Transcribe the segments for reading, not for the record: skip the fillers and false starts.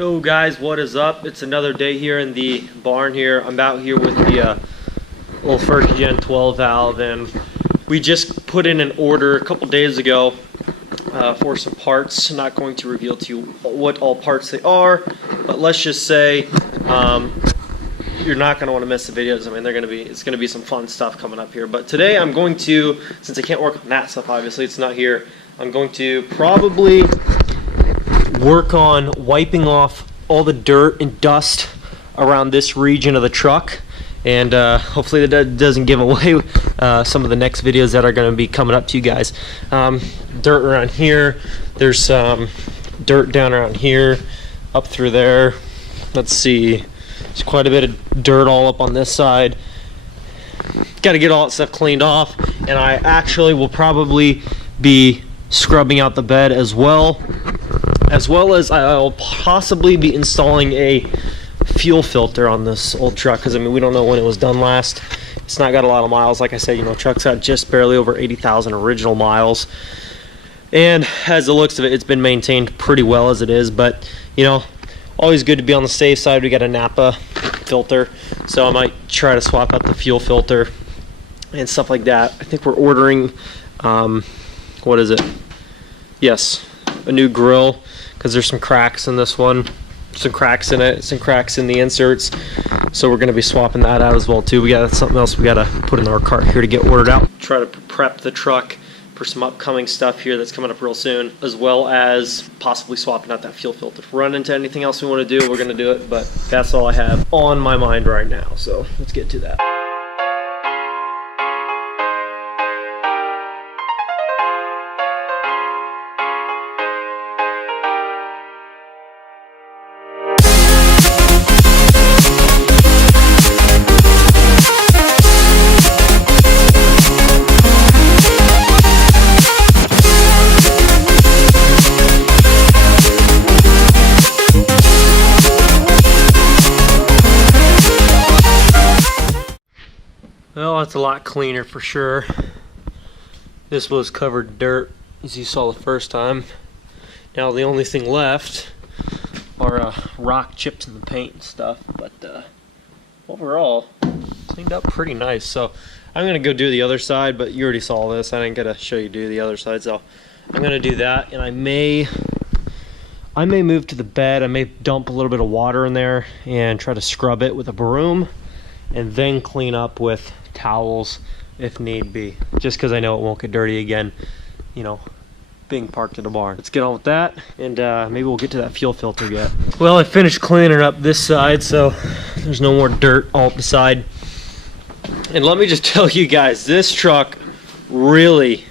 Yo guys, what is up? It's another day here in the barn here. I'm out here with the little first gen 12 valve, and we just put in an order a couple days ago for some parts. I'm not going to reveal to you what all parts they are, but let's just say you're not going to want to miss the videos. I mean, it's going to be some fun stuff coming up here. But today I'm going to, since I can't work on that stuff, obviously it's not here, I'm going to probably work on wiping off all the dirt and dust around this region of the truck, and hopefully that doesn't give away some of the next videos that are going to be coming up to you guys. Dirt around here, there's some dirt down around here, up through there. Let's see, there's quite a bit of dirt all up on this side. Got to get all that stuff cleaned off, and I actually will probably be scrubbing out the bed as well as I'll possibly be installing a fuel filter on this old truck, because I mean, we don't know when it was done last. It's not got a lot of miles. Like I said, you know, truck's got just barely over 80,000 original miles, and as the looks of it, it's been maintained pretty well as it is. But you know, always good to be on the safe side. We got a Napa filter, so I might try to swap out the fuel filter and stuff like that. I think we're ordering what is it? Yes, a new grill, because there's some cracks in this one, some cracks in it, some cracks in the inserts, so we're going to be swapping that out as well too. We got something else we got to put in our cart here to get ordered out. Try to prep the truck for some upcoming stuff here that's coming up real soon, as well as possibly swapping out that fuel filter. If we run into anything else we want to do, we're going to do it, but that's all I have on my mind right now, so let's get to that. Well, it's a lot cleaner for sure. This was covered in dirt, as you saw the first time. Now the only thing left are rock chips in the paint and stuff, but overall, cleaned up pretty nice. So I'm gonna go do the other side, but you already saw this. I didn't get to show you do the other side, so I'm gonna do that, and I may move to the bed. I may dump a little bit of water in there and try to scrub it with a broom, and then clean up with towels if need be, just because I know it won't get dirty again, you know, being parked in a barn. Let's get on with that, and maybe we'll get to that fuel filter yet. Well, I finished cleaning up this side, so there's no more dirt all up the side. And let me just tell you guys, this truck really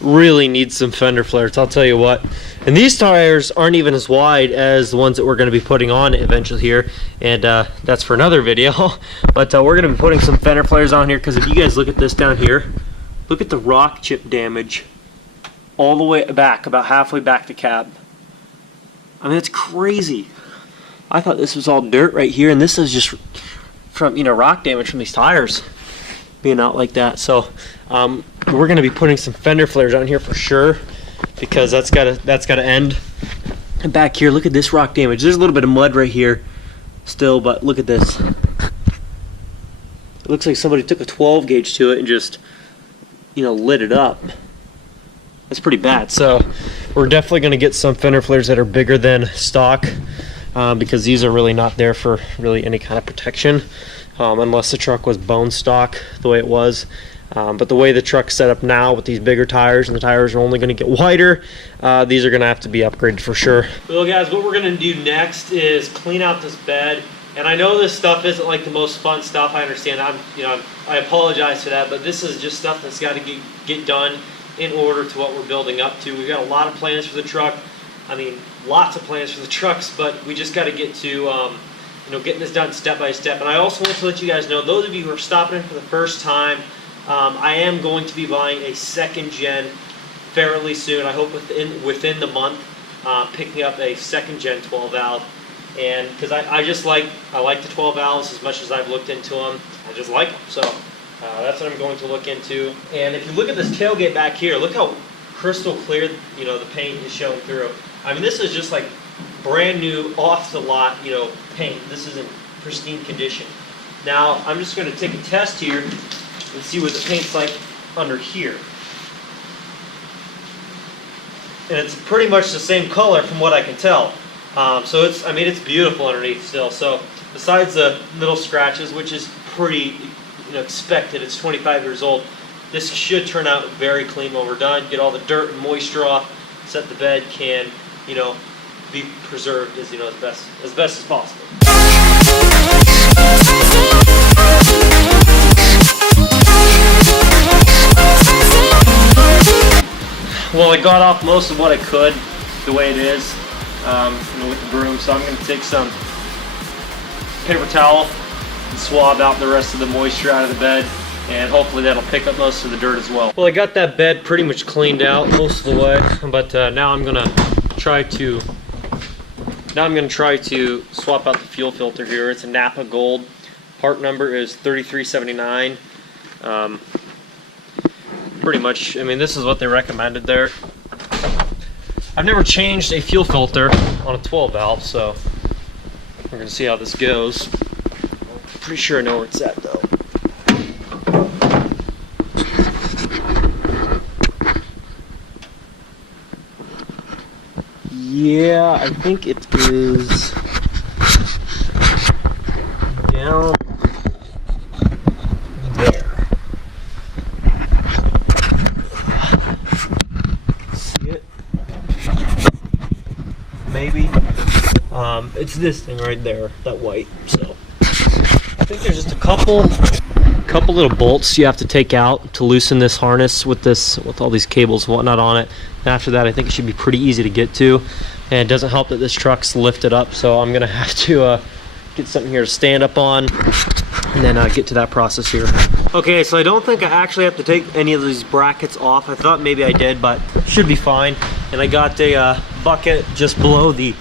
needs some fender flares, I'll tell you what. And these tires aren't even as wide as the ones that we're going to be putting on eventually here, and that's for another video. But we're going to be putting some fender flares on here, because if you guys look at this down here, look at the rock chip damage all the way back, about halfway back the cab. I mean, it's crazy. I thought this was all dirt right here, and this is just from, you know, rock damage from these tires being out like that. So we're going to be putting some fender flares on here for sure, because that's gotta end. And back here, look at this rock damage. There's a little bit of mud right here still, but look at this. It looks like somebody took a 12 gauge to it and just, you know, lit it up. That's pretty bad. So we're definitely going to get some fender flares that are bigger than stock, because these are really not there for really any kind of protection, unless the truck was bone stock the way it was. But the way the truck's set up now with these bigger tires, and the tires are only going to get wider, these are going to have to be upgraded for sure. Well guys, what we're going to do next is clean out this bed. And I know this stuff isn't like the most fun stuff, I understand. I apologize for that, but this is just stuff that's got to get done in order to what we're building up to. We've got a lot of plans for the truck. I mean, lots of plans for the trucks, but we just got to get to you know, getting this done step by step. And I also want to let you guys know, those of you who are stopping in for the first time, I am going to be buying a second gen fairly soon. I hope within the month, picking up a second gen 12 valve. And because I like the 12 valves as much as I've looked into them. I just like them. So that's what I'm going to look into. And if you look at this tailgate back here, look how crystal clear, you know, the paint is showing through. I mean, this is just like brand new, off the lot, you know, paint. This is in pristine condition. Now I'm just going to take a test here and see what the paint's like under here. And it's pretty much the same color from what I can tell. So it's, I mean, it's beautiful underneath still. So besides the little scratches, which is pretty, you know, expected, it's 25 years old, this should turn out very clean when we're done. Get all the dirt and moisture off, set the bed can, you know, be preserved as, you know, as best as possible. Well, I got off most of what I could the way it is, you know, with the broom, so I'm going to take some paper towel and swab out the rest of the moisture out of the bed, and hopefully that'll pick up most of the dirt as well. Well, I got that bed pretty much cleaned out most of the way, but now I'm going to try to swap out the fuel filter here. It's a Napa Gold. Part number is 3379. Pretty much, I mean, this is what they recommended there. I've never changed a fuel filter on a 12 valve, so we're gonna see how this goes. Pretty sure I know where it's at though. Yeah, I think it is down there. See it? Maybe. It's this thing right there, that white. So I think there's just a couple little bolts you have to take out to loosen this harness with all these cables and whatnot on it. And after that, I think it should be pretty easy to get to. And it doesn't help that this truck's lifted up, so I'm gonna have to get something here to stand up on, and then get to that process here. Okay, so I don't think I actually have to take any of these brackets off. I thought maybe I did, but should be fine. And I got a bucket just below the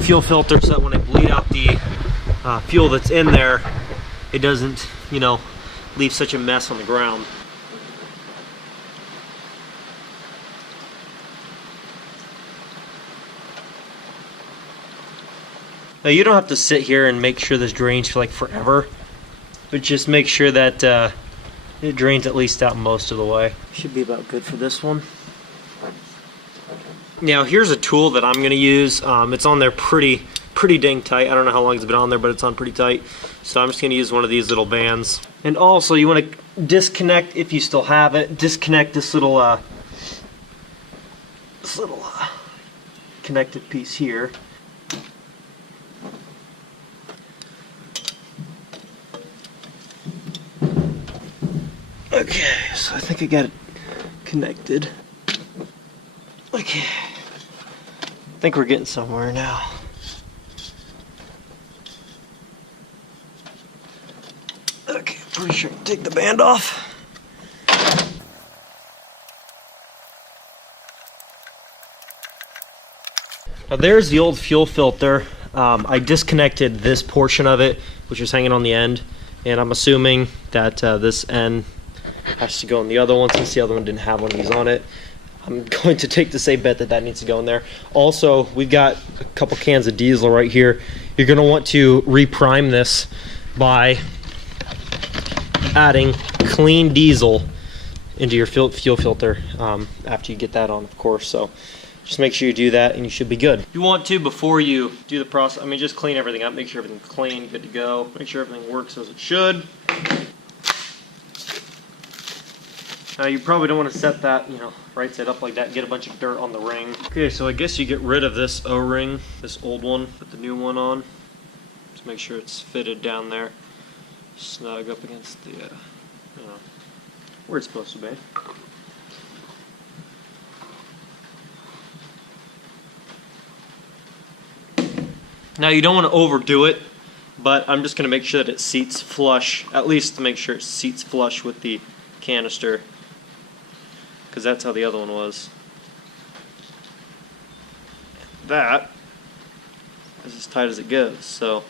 fuel filter so that when I bleed out the fuel that's in there, it doesn't, you know, leave such a mess on the ground. Now you don't have to sit here and make sure this drains for like forever, but just make sure that it drains at least out most of the way. Should be about good for this one. Now here's a tool that I'm going to use. It's on there pretty dang tight. I don't know how long it's been on there, but it's on pretty tight. So I'm just going to use one of these little bands. And also you want to disconnect, if you still have it, disconnect this little connected piece here. Okay, so I think I got it connected. Okay, I think we're getting somewhere now. Okay, pretty sure I can take the band off. Now there's the old fuel filter. I disconnected this portion of it, which is hanging on the end, and I'm assuming that this end has to go in the other one, since the other one didn't have one of these on it. I'm going to take the safe bet that needs to go in there. Also, we've got a couple cans of diesel right here. You're going to want to reprime this by adding clean diesel into your fuel filter after you get that on, of course. So just make sure you do that and you should be good. You want to, before you do the process, I mean, just clean everything up, make sure everything's clean, good to go, make sure everything works as it should. Now you probably don't want to set that, you know, right side up like that and get a bunch of dirt on the ring. Okay, so I guess you get rid of this O-ring, this old one, put the new one on. Just make sure it's fitted down there, snug up against the, where it's supposed to be. Now you don't want to overdo it, but I'm just going to make sure that it seats flush, at least to make sure it seats flush with the canister, because that's how the other one was. That is as tight as it goes, so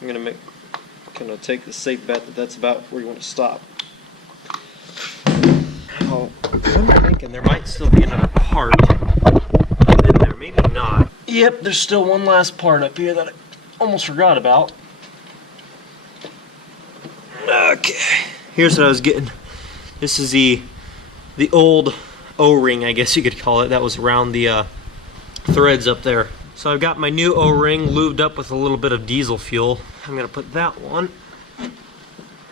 I'm going to take the safe bet that that's about where you want to stop. Now, I'm thinking there might still be another part in there, maybe not. Yep, there's still one last part up here that I almost forgot about. Okay, here's what I was getting. This is the old O-ring, I guess you could call it, that was around the threads up there. So I've got my new O-ring lubed up with a little bit of diesel fuel. I'm gonna put that one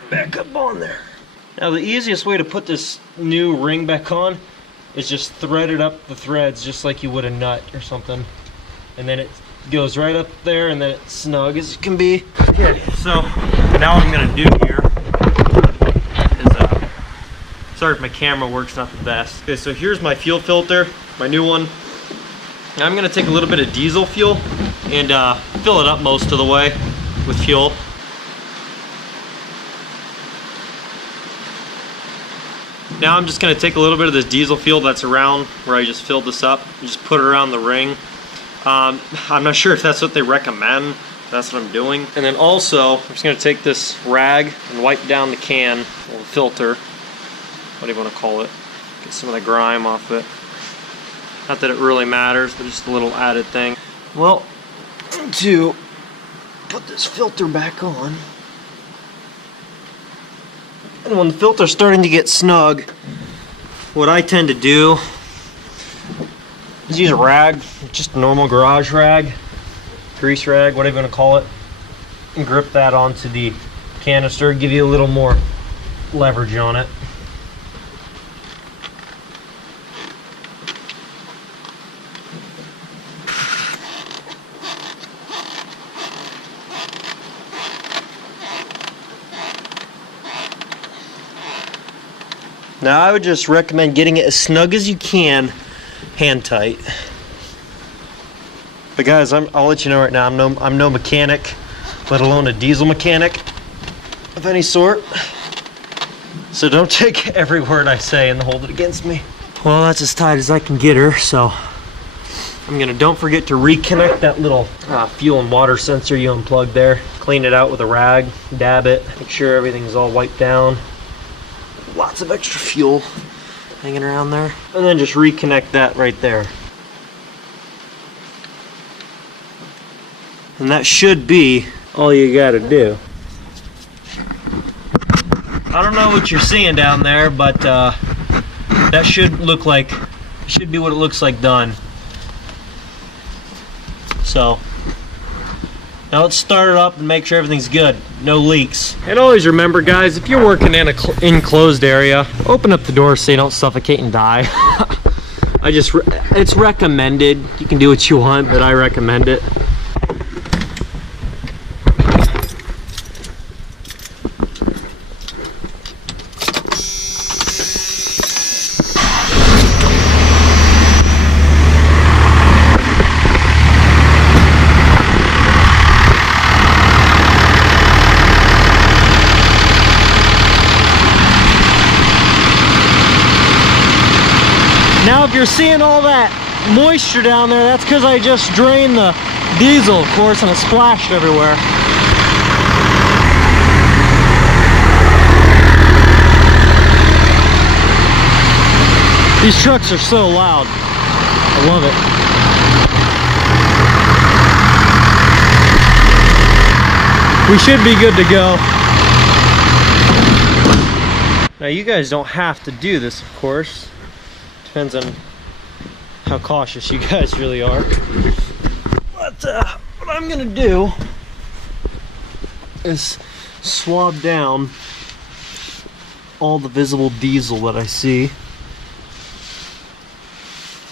back up on there. Now the easiest way to put this new ring back on is just thread it up the threads just like you would a nut or something. And then it goes right up there and then it's snug as it can be. Okay, so now what I'm gonna do here is, sorry if my camera work's not the best. Okay, so here's my fuel filter, my new one. I'm gonna take a little bit of diesel fuel and fill it up most of the way with fuel. Now I'm just gonna take a little bit of this diesel fuel that's around where I just filled this up and just put it around the ring. I'm not sure if that's what they recommend. That's what I'm doing. And then also, I'm just gonna take this rag and wipe down the can, or the filter, what do you wanna call it? Get some of the grime off it. Not that it really matters, but just a little added thing. Well, to put this filter back on, and when the filter's starting to get snug, what I tend to do is use a rag, just a normal garage rag, grease rag, whatever you want to call it, and grip that onto the canister, give you a little more leverage on it. Now I would just recommend getting it as snug as you can, hand tight. But guys, I'll let you know right now, I'm no mechanic, let alone a diesel mechanic of any sort. So don't take every word I say and hold it against me. Well, that's as tight as I can get her, so don't forget to reconnect that little fuel and water sensor you unplugged there. Clean it out with a rag, dab it, make sure everything's all wiped down. Lots of extra fuel hanging around there. And then just reconnect that right there. And that should be all you gotta do. I don't know what you're seeing down there, but that should be what it looks like done. So now let's start it up and make sure everything's good. No leaks. And always remember, guys, if you're working in an enclosed area, open up the door so you don't suffocate and die. It's recommended. You can do what you want, but I recommend it. Now if you're seeing all that moisture down there, that's because I just drained the diesel, of course, and it splashed everywhere. These trucks are so loud. I love it. We should be good to go. Now you guys don't have to do this, of course. Depends on how cautious you guys really are. But what I'm gonna do is swab down all the visible diesel that I see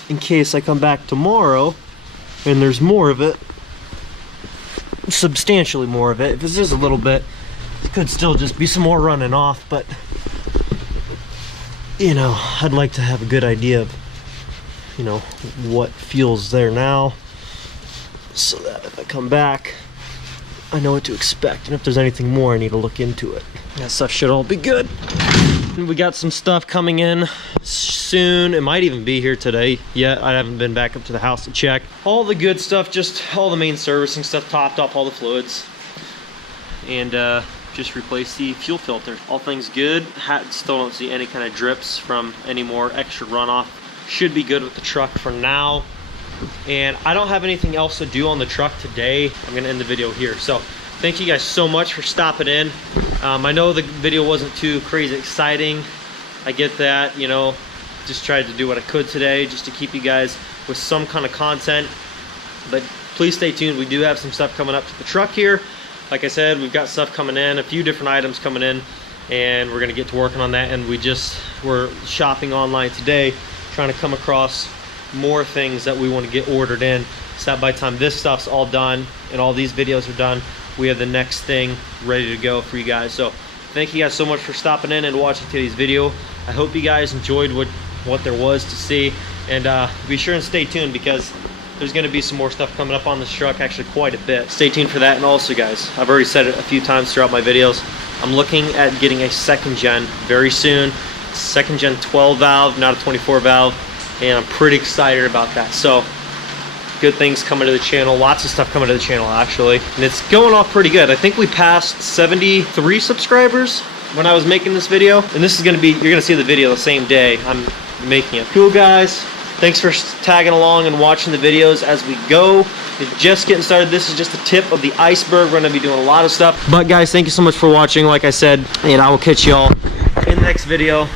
in case I come back tomorrow and there's more of it, substantially more of it. If this is a little bit, it could still just be some more running off, but you know, I'd like to have a good idea of, you know, what fuel's there now, so that if I come back, I know what to expect, and if there's anything more, I need to look into it. That stuff should all be good. And we got some stuff coming in soon. It might even be here today yet. I haven't been back up to the house to check. All the good stuff, just all the main servicing stuff, topped off all the fluids, and just replace the fuel filter. All things good. Still don't see any kind of drips from any more extra runoff. Should be good with the truck for now. And I don't have anything else to do on the truck today. I'm gonna end the video here. So thank you guys so much for stopping in. I know the video wasn't too crazy exciting. I get that, you know, just tried to do what I could today just to keep you guys with some kind of content. But please stay tuned. We do have some stuff coming up to the truck here. Like I said, we've got stuff coming in, a few different items coming in, and we're gonna get to working on that. And we're shopping online today, trying to come across more things that we want to get ordered in, so that by the time this stuff's all done and all these videos are done, we have the next thing ready to go for you guys. So thank you guys so much for stopping in and watching today's video. I hope you guys enjoyed what there was to see, and be sure and stay tuned, because there's going to be some more stuff coming up on this truck, actually quite a bit. Stay tuned for that. And also guys, I've already said it a few times throughout my videos, I'm looking at getting a second gen very soon. Second gen 12 valve, not a 24 valve, and I'm pretty excited about that. So good things coming to the channel, lots of stuff coming to the channel actually, and it's going off pretty good. I think we passed 73 subscribers when I was making this video, and this is going to be, you're going to see the video the same day I'm making it. Cool guys, thanks for tagging along and watching the videos as we go. It's just getting started. This is just the tip of the iceberg. We're going to be doing a lot of stuff, but guys, thank you so much for watching, like I said, and I will catch you all in the next video.